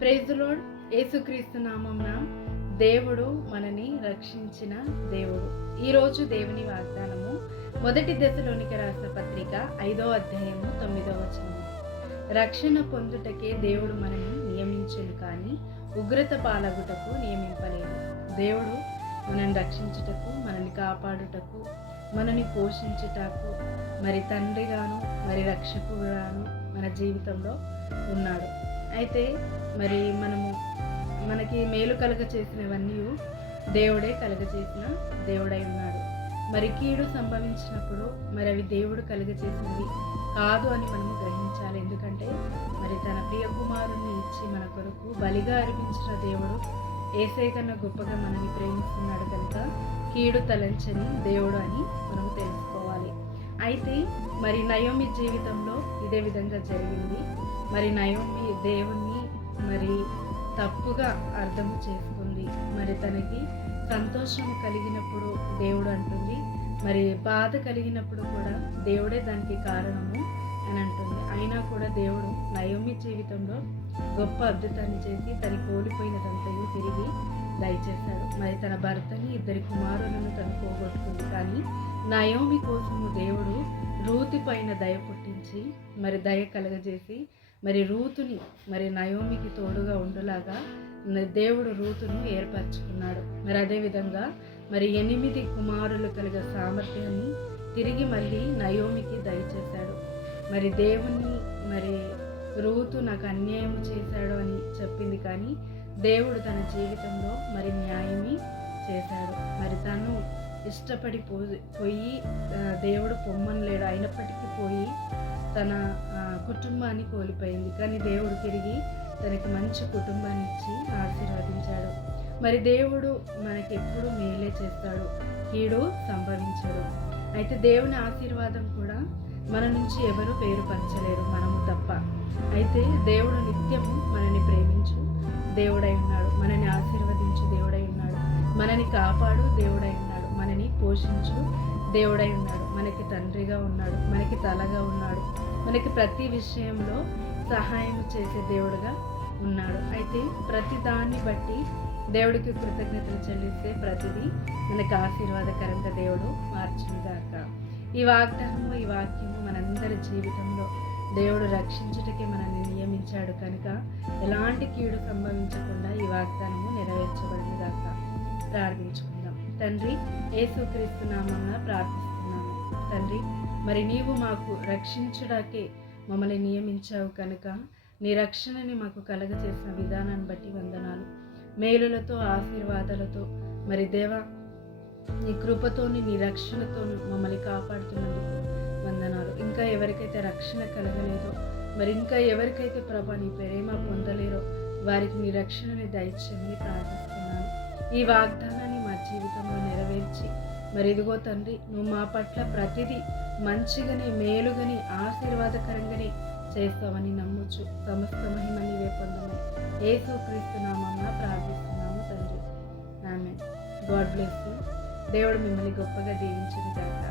Praise the lord. యేసుక్రీస్తు నామమున దేవుడు మనని రక్షించిన దేవుడు. ఈరోజు దేవుని వాగ్దానము మొదటి దశలోనికి రాసిన పత్రిక 5వ అధ్యాయము 9వ వచనము. రక్షణ పొందుటకే దేవుడు మనని నియమించెను కానీ ఉగ్రత పాలగుటకు నియమింపలేదు. దేవుడు మనని రక్షించుటకు, మనని కాపాడుటకు, మనని పోషించుటకు మరి తండ్రిగాను మరి రక్షకుగాను మన జీవితంలో ఉన్నాడు. అయితే మరి మనకి మేలు కలుగ చేసినవన్నీ దేవుడే కలుగ చేసిన దేవుడై ఉన్నాడు. మరి కీడు సంభవించినప్పుడు మరి అవి దేవుడు కలుగ చేసినవి కాదు అని మనము గ్రహించాలి. ఎందుకంటే మరి తన ప్రియ కుమారుణ్ణి ఇచ్చి మన కొరకు బలిగా అర్పించిన దేవుడు యేసయ్య కన్నా గొప్పగా మనల్ని ప్రేమిస్తున్నాడు కనుక కీడు తలంచని దేవుడు అని మనము తెలుసుకోవాలి. అయితే మరి నయోమి జీవితంలో ఇదే విధంగా జరిగింది. మరి నయోమి దేవుణ్ణి మరి తప్పుగా అర్థం చేసుకుంది. మరి తనకి సంతోషం కలిగినప్పుడు దేవుడు అంటుంది, మరి బాధ కలిగినప్పుడు కూడా దేవుడే దానికి కారణము అని అంటుంది. అయినా కూడా దేవుడు నయోమి జీవితంలో గొప్ప అద్భుతాన్ని చేసి తన కోల్పోయినదంతయు తిరిగి దయచేశాడు. మరి తన భర్తని, 2 కుమారులను తను పోగొట్టుకుంది. కానీ నయోమి కోసము దేవుడు రూతు పైన దయ పుట్టించి మరి దయ కలగజేసి మరి రూతుని మరి నయోమికి తోడుగా ఉండలాగా దేవుడు రూతును ఏర్పరచుకున్నాడు. మరి అదేవిధంగా మరి 8 కుమారులు కలిగే సామర్థ్యాన్ని తిరిగి మళ్ళీ నయోమికి దయచేశాడు. మరి దేవుణ్ణి మరి రూతు నాకు అన్యాయం చేశాడు అని చెప్పింది, కానీ దేవుడు తన జీవితంలో మరి న్యాయమే చేశాడు. మరి తను ఇష్టపడి పోయి దేవుడు పొమ్మనలేడు, అయినప్పటికీ పోయి తన కుటుంబాన్ని కోల్పోయింది. కానీ దేవుడు తిరిగి తనకి మంచి కుటుంబాన్ని ఇచ్చి ఆశీర్వదించాడు. మరి దేవుడు మనకి ఎప్పుడు మేలే చేస్తాడు, కీడు సంభవించడు. అయితే దేవుని ఆశీర్వాదం కూడా మన నుంచి ఎవరు వేరుపరచలేరు, మనము తప్ప. అయితే దేవుడు నిత్యము మనని ప్రేమించు దేవుడై ఉన్నాడు, మనని ఆశీర్వదించు దేవుడై ఉన్నాడు, మనని కాపాడు దేవుడై ఉన్నాడు, మనని పోషించు దేవుడై ఉన్నాడు, మనకి తండ్రిగా ఉన్నాడు, మనకి తలగా ఉన్నాడు, మనకి ప్రతి విషయంలో సహాయం చేసే దేవుడుగా ఉన్నాడు. అయితే ప్రతి దాన్ని బట్టి దేవుడికి కృతజ్ఞతలు చెల్లిస్తే ప్రతిదీ మనకు ఆశీర్వాదకరంగా దేవుడు మార్చునుగాక. ఈ వాగ్దానము, ఈ వాక్యము మనందరి జీవితంలో దేవుడు రక్షించుటకే మనల్ని నియమించాడు కనుక ఎలాంటి కీడు సంభవించకుండా ఈ వాగ్దానము నెరవేర్చబడునుగాక. ప్రార్థించుకుందాం. తండ్రి, యేసుక్రీస్తు నామమున ప్రార్థిస్తున్నాము. తండ్రి, మరి నీవు మాకు రక్షించుటకే మమ్మల్ని నియమించావు కనుక నీ రక్షణని మాకు కలగచేసిన విధానాన్ని బట్టి వందనాలు. మేలులతో, ఆశీర్వాదాలతో మరి దేవా నీ కృపతోని, నీ రక్షణతోని మమ్మల్ని కాపాడుతున్నందుకు వందనాలు. ఇంకా ఎవరికైతే రక్షణ కలగలేదో, మరి ఇంకా ఎవరికైతే ప్రభా నీ ప్రేమ పొందలేరో వారికి నీ రక్షణని దయచేయమని ప్రార్థిస్తున్నాను. ఈ వాగ్దానాన్ని మా జీవితంలో నెరవేర్చి మరి ఇదిగో తండ్రి, నువ్వు మా పట్ల ప్రతిదీ మంచిగానే, మేలుగానే, ఆశీర్వాదకరంగానే చేస్తావని నమ్ముచు సమస్త మహిమ నీవే పొందమని యేసుక్రీస్తు నామమున ప్రార్థిస్తున్నాము తండ్రి. ఆమేన్. God bless you. దేవుడు మిమ్మల్ని గొప్పగా దీవించును గాక.